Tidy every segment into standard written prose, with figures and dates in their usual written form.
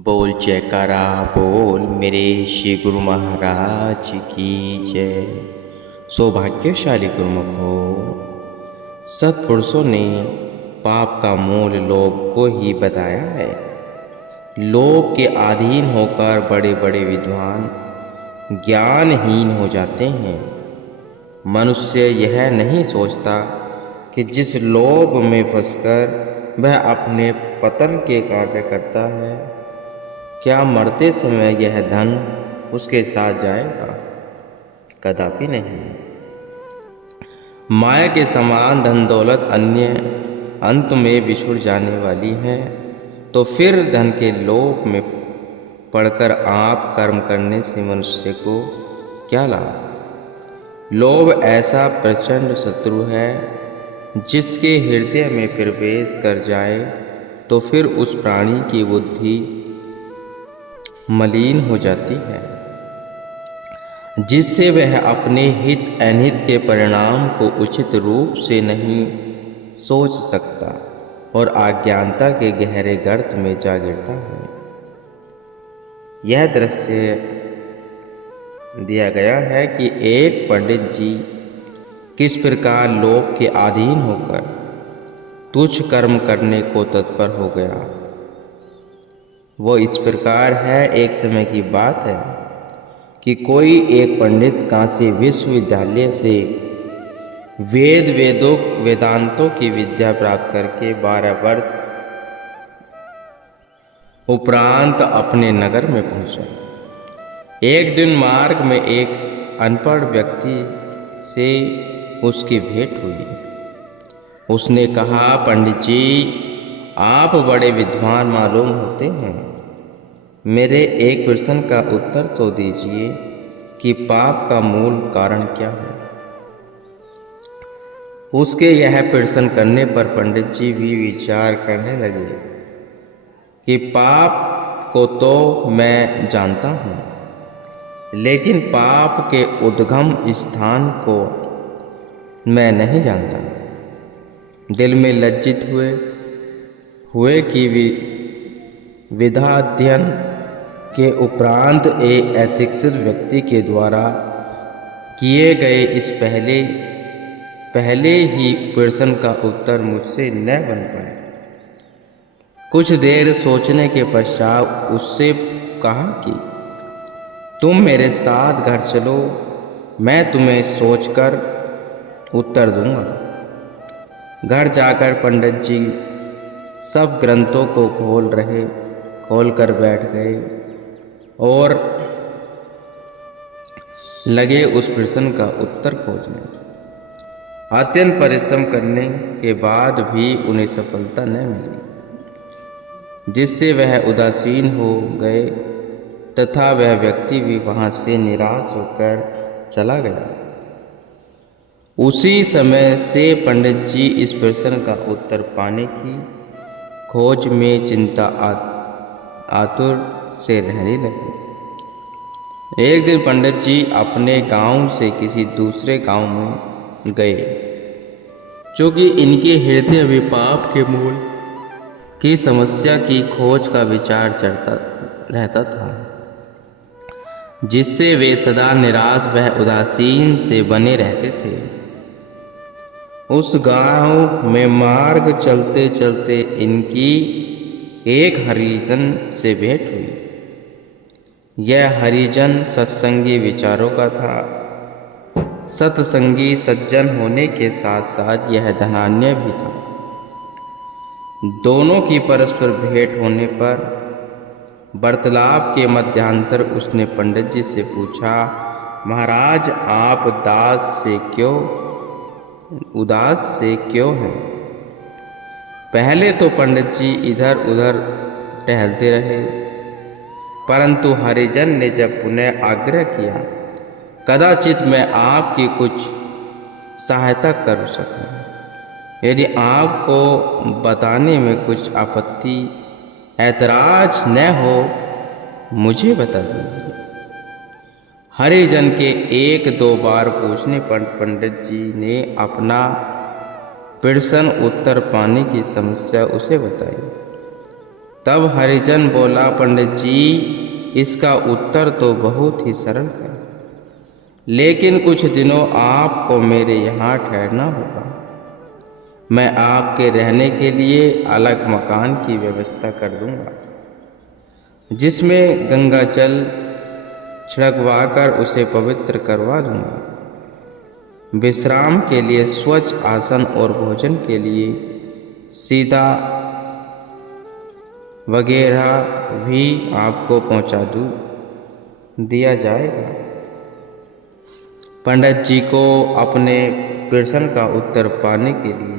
बोल जयकारा बोल मेरे श्री गुरु महाराज की जय। सौभाग्यशाली गुरुमुख हो। सत्पुरुषों ने पाप का मूल लोभ को ही बताया है। लोभ के अधीन होकर बड़े बड़े विद्वान ज्ञानहीन हो जाते हैं। मनुष्य यह नहीं सोचता कि जिस लोभ में फंसकर वह अपने पतन के कार्य करता है, क्या मरते समय यह धन उसके साथ जाएगा? कदापि नहीं। माया के समान धन दौलत अन्य अंत में बिछुड़ जाने वाली है, तो फिर धन के लोभ में पड़कर आप कर्म करने से मनुष्य को क्या लाभ? लोभ ऐसा प्रचंड शत्रु है, जिसके हृदय में प्रवेश कर जाए तो फिर उस प्राणी की बुद्धि मलिन हो जाती है, जिससे वह अपने हित अनित के परिणाम को उचित रूप से नहीं सोच सकता और अज्ञानता के गहरे गर्त में जा गिरता है। यह दृश्य दिया गया है कि एक पंडित जी किस प्रकार लोभ के अधीन होकर तुच्छ कर्म करने को तत्पर हो गया। वो इस प्रकार है, एक समय की बात है कि कोई एक पंडित काशी विश्वविद्यालय से वेदांतों की विद्या प्राप्त करके 12 वर्ष उपरांत अपने नगर में पहुंचा। एक दिन मार्ग में एक अनपढ़ व्यक्ति से उसकी भेंट हुई। उसने कहा, पंडित जी, आप बड़े विद्वान मालूम होते हैं, मेरे एक प्रश्न का उत्तर तो दीजिए कि पाप का मूल कारण क्या है। उसके यह प्रश्न करने पर पंडित जी भी विचार करने लगे कि पाप को तो मैं जानता हूँ, लेकिन पाप के उद्गम स्थान को मैं नहीं जानता। दिल में लज्जित हुए कि विधाध्ययन के उपरांत एक अशिक्षित व्यक्ति के द्वारा किए गए इस पहले ही प्रश्न का उत्तर मुझसे न बन पाए। कुछ देर सोचने के पश्चात उससे कहा कि तुम मेरे साथ घर चलो, मैं तुम्हें सोचकर उत्तर दूंगा। घर जाकर पंडित जी सब ग्रंथों को खोल कर बैठ गए और लगे उस प्रश्न का उत्तर खोजने। अत्यंत परिश्रम करने के बाद भी उन्हें सफलता न मिली, जिससे वह उदासीन हो गए तथा वह व्यक्ति भी वहां से निराश होकर चला गया। उसी समय से पंडित जी इस प्रश्न का उत्तर पाने की खोज में चिंता आतुर से रहने लगे। एक दिन पंडित जी अपने गांव से किसी दूसरे गांव में गए, क्योंकि इनके हृदय में पाप के मूल की समस्या की खोज का विचार चलता रहता था, जिससे वे सदा निराश व उदासीन से बने रहते थे। उस गांव में मार्ग चलते चलते इनकी एक हरिजन से भेंट हुई। यह हरिजन सत्संगी विचारों का था। सत्संगी सज्जन होने के साथ साथ यह धनाढ्य भी था। दोनों की परस्पर भेंट होने पर वार्तालाप के मध्यांतर उसने पंडित जी से पूछा, महाराज, आप उदास से क्यों हैं? पहले तो पंडित जी इधर उधर टहलते रहे, परंतु हरिजन ने जब पुनः आग्रह किया, कदाचित मैं आपकी कुछ सहायता कर सकूं। यदि आपको बताने में कुछ आपत्ति ऐतराज न हो, मुझे बता दीजिए। हरिजन के 1-2 बार पूछने पर पंडित जी ने अपना प्रश्न उत्तर पाने की समस्या उसे बताई। तब हरिजन बोला, पंडित जी, इसका उत्तर तो बहुत ही सरल है, लेकिन कुछ दिनों आपको मेरे यहाँ ठहरना होगा। मैं आपके रहने के लिए अलग मकान की व्यवस्था कर दूंगा, जिसमें गंगा जल छिड़कवाकर उसे पवित्र करवा दूंगा। विश्राम के लिए स्वच्छ आसन और भोजन के लिए सीधा वगैरह भी आपको पहुंचा दिया जाएगा। पंडित जी को अपने प्रश्न का उत्तर पाने के लिए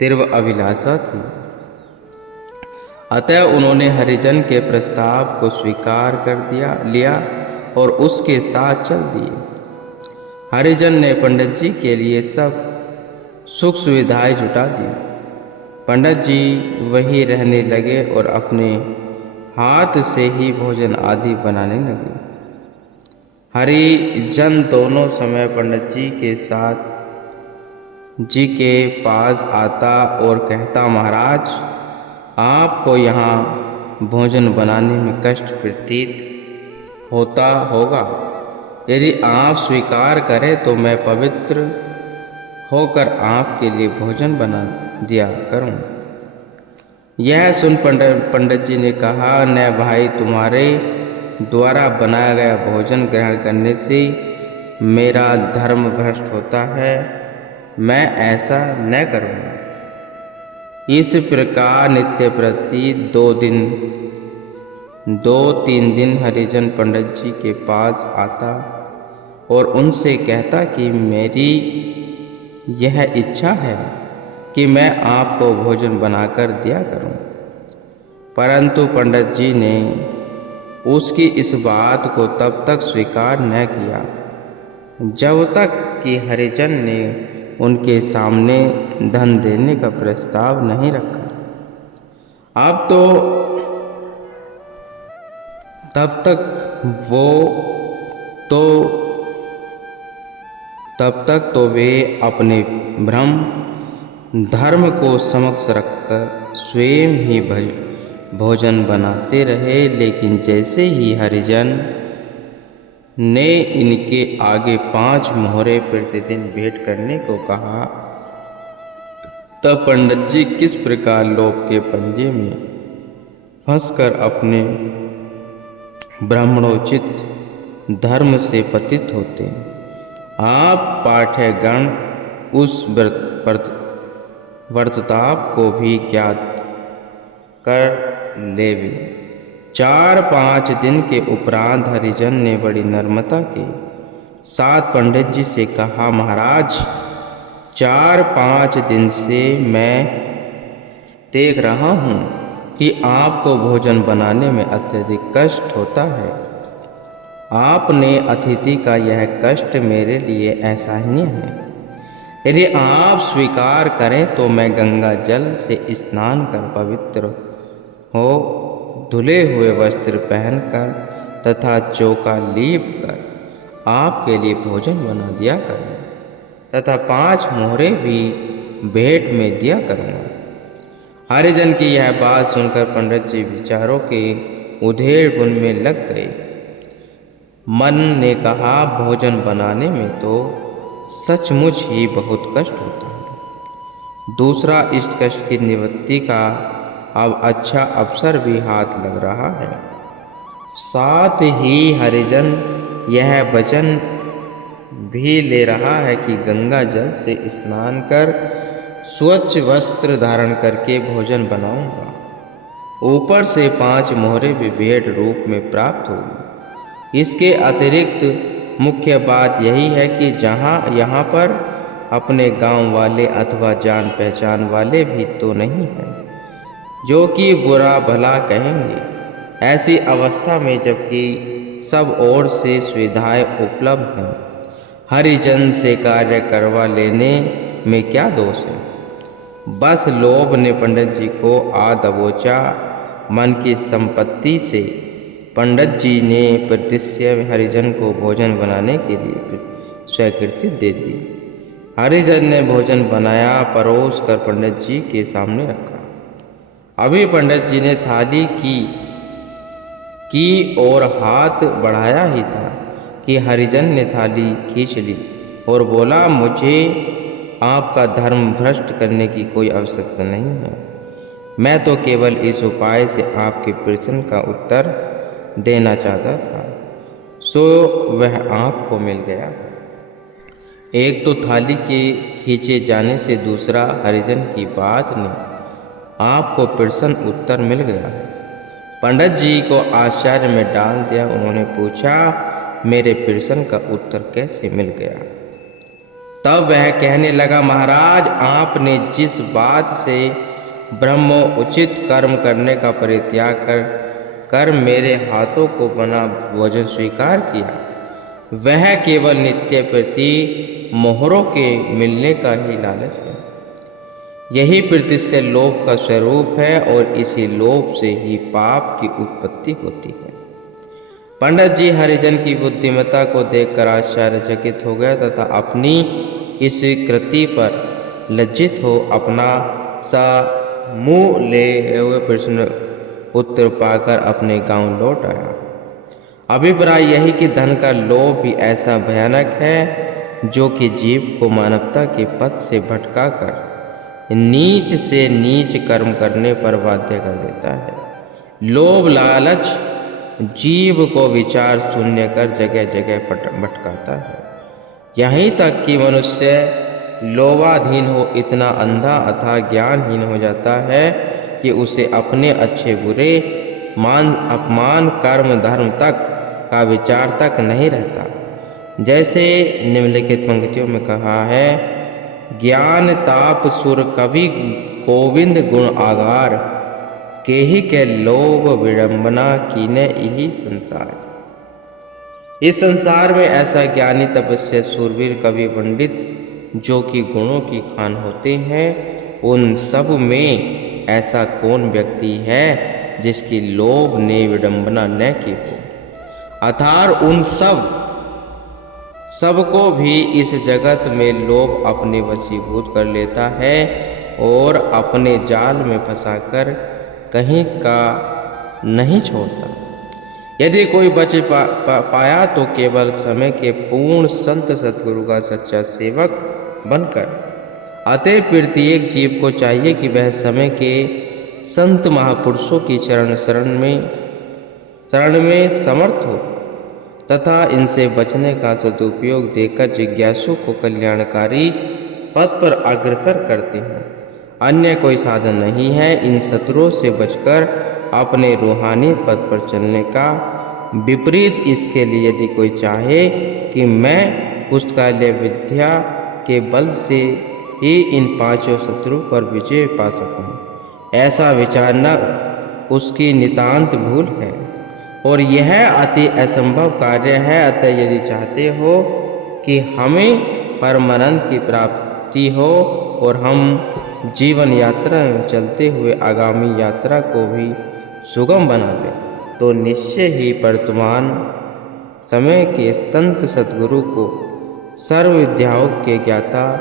तीव्र अभिलाषा थी, अतः उन्होंने हरिजन के प्रस्ताव को स्वीकार कर लिया और उसके साथ चल दिए। हरिजन ने पंडित जी के लिए सब सुख सुविधाएं जुटा दी। पंडित जी वहीं रहने लगे और अपने हाथ से ही भोजन आदि बनाने लगे। हरिजन दोनों समय पंडित जी के पास आता और कहता, महाराज, आपको यहाँ भोजन बनाने में कष्ट प्रतीत होता होगा। यदि आप स्वीकार करें तो मैं पवित्र होकर आपके लिए भोजन बना दिया करूं। यह सुन पंडित जी ने कहा, न भाई, तुम्हारे द्वारा बनाया गया भोजन ग्रहण करने से मेरा धर्म भ्रष्ट होता है, मैं ऐसा न करूँगा। इस प्रकार नित्य प्रति 2-3 दिन हरिजन पंडित जी के पास आता और उनसे कहता कि मेरी यह इच्छा है कि मैं आपको भोजन बनाकर दिया करूं। परंतु पंडित जी ने उसकी इस बात को तब तक स्वीकार न किया जब तक कि हरिजन ने उनके सामने धन देने का प्रस्ताव नहीं रखा। अब तो तब तक तो वे अपने भ्रम धर्म को समक्ष रखकर स्वयं ही भोजन बनाते रहे। लेकिन जैसे ही हरिजन ने इनके आगे 5 मोहरे प्रतिदिन भेंट करने को कहा, तब पंडित जी किस प्रकार लोक के पंजे में फंसकर अपने ब्राह्मणोचित धर्म से पतित होते। आप पाठ्यगण उस वर्ताव को भी ज्ञात कर लेवे। 4-5 दिन के उपरांत हरिजन ने बड़ी नम्रता के साथ पंडित जी से कहा, महाराज, 4-5 दिन से मैं देख रहा हूँ कि आपको भोजन बनाने में अत्यधिक कष्ट होता है। आपने अतिथि का यह कष्ट मेरे लिए असहनीय है। यदि आप स्वीकार करें तो मैं गंगा जल से स्नान कर पवित्र हो धुले हुए वस्त्र पहनकर तथा चौका लीप कर आपके लिए भोजन बना दिया करूँ तथा 5 मोहरे भी भेंट में दिया करूँगा। हरिजन की यह बात सुनकर पंडित जी विचारों के उधेड़ बुन में लग गए। मन ने कहा, भोजन बनाने में तो सचमुच ही बहुत कष्ट होता है। दूसरा, इस कष्ट की निवृत्ति का अब अच्छा अवसर भी हाथ लग रहा है। साथ ही हरिजन यह वचन भी ले रहा है कि गंगा जल से स्नान कर स्वच्छ वस्त्र धारण करके भोजन बनाऊंगा। ऊपर से 5 मोहरे भी भेंट रूप में प्राप्त होगी। इसके अतिरिक्त मुख्य बात यही है कि यहाँ पर अपने गांव वाले अथवा जान पहचान वाले भी तो नहीं हैं जो कि बुरा भला कहेंगे। ऐसी अवस्था में जबकि सब ओर से सुविधाएं उपलब्ध हैं, हरिजन से कार्य करवा लेने में क्या दोष है। बस लोभ ने पंडित जी को आ दबोचा। मन की संपत्ति से पंडित जी ने प्रत्यक्ष हरिजन को भोजन बनाने के लिए स्वीकृति दे दी। हरिजन ने भोजन बनाया, परोस कर पंडित जी के सामने रखा। अभी पंडित जी ने थाली की और हाथ बढ़ाया ही था कि हरिजन ने थाली खींच ली और बोला, मुझे आपका धर्म भ्रष्ट करने की कोई आवश्यकता नहीं है। मैं तो केवल इस उपाय से आपके प्रश्न का उत्तर देना चाहता था। सो वह आपको मिल गया। एक तो थाली के खींचे जाने से दूसरा हरिजन की बात ने आपको प्रश्न उत्तर मिल गया। पंडित जी को आश्चर्य में डाल दिया। उन्होंने पूछा, मेरे प्रश्न का उत्तर कैसे मिल गया? तब वह कहने लगा, महाराज, आपने जिस बात से ब्रह्मोचित कर्म करने का परित्याग कर मेरे हाथों को बना भोजन स्वीकार किया, वह केवल नित्य प्रति मोहरों के मिलने का ही लालच है। यही प्रतिष्ठा लोभ का स्वरूप है और इसी लोभ से ही पाप की उत्पत्ति होती है। पंडित जी हरिजन की बुद्धिमत्ता को देखकर आश्चर्यचकित हो गया तथा अपनी इस कृति पर लज्जित हो अपना सा मुंह ले हुए प्रश्न उत्तर पाकर अपने गांव लौट आया। अभिप्राय यही कि धन का लोभ भी ऐसा भयानक है जो कि जीव को मानवता के पथ से भटकाकर नीच से नीच कर्म करने पर बाध्य कर देता है। लोभ लालच जीव को विचार शून्य कर जगह जगह भटकाता है। यहीं तक कि मनुष्य लोभाधीन हो इतना अंधा अथवा ज्ञानहीन हो जाता है कि उसे अपने अच्छे बुरे मान अपमान कर्म धर्म तक का विचार तक नहीं रहता। जैसे निम्नलिखित पंक्तियों में कहा है, ज्ञान ताप सुर कवि गोविंद गुण आगार, केहि के लोभ विडंबना कीने यही संसार। इस संसार में ऐसा ज्ञानी तपस्या सूरवीर कवि पंडित जो कि गुणों की खान होते हैं, उन सब में ऐसा कौन व्यक्ति है जिसकी लोभ ने विडंबना न की हो। अर्थात उन सबको भी इस जगत में लोभ अपने वशीभूत कर लेता है और अपने जाल में फंसाकर कहीं का नहीं छोड़ता। यदि कोई बच पाया तो केवल समय के पूर्ण संत सतगुरु का सच्चा सेवक बनकर। अतः प्रत्येक जीव को चाहिए कि वह समय के संत महापुरुषों की शरण में समर्थ हो तथा इनसे बचने का सदुपयोग देकर जिज्ञासु को कल्याणकारी पथ पर अग्रसर करते हैं। अन्य कोई साधन नहीं है इन शत्रुओं से बचकर अपने रूहानी पथ पर चलने का। विपरीत इसके लिए यदि कोई चाहे कि मैं पुस्तकालय विद्या के बल से ही इन पांचों शत्रुओं पर विजय पा सकूं, ऐसा विचारना उसकी नितांत भूल है और यह अति असंभव कार्य है। अतः यदि चाहते हो कि हमें परमानंद की प्राप्ति हो और हम जीवन यात्रा में चलते हुए आगामी यात्रा को भी सुगम बना ले, तो निश्चय ही वर्तमान समय के संत सद्गुरु को सर्व विद्याओं के ज्ञाता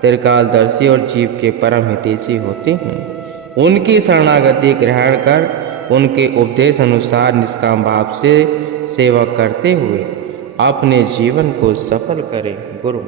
त्रिकालदर्शी और जीव के परम हितैषी होते हैं। उनकी शरणागति ग्रहण कर उनके उपदेश अनुसार निष्काम भाव से सेवा करते हुए अपने जीवन को सफल करें। गुरु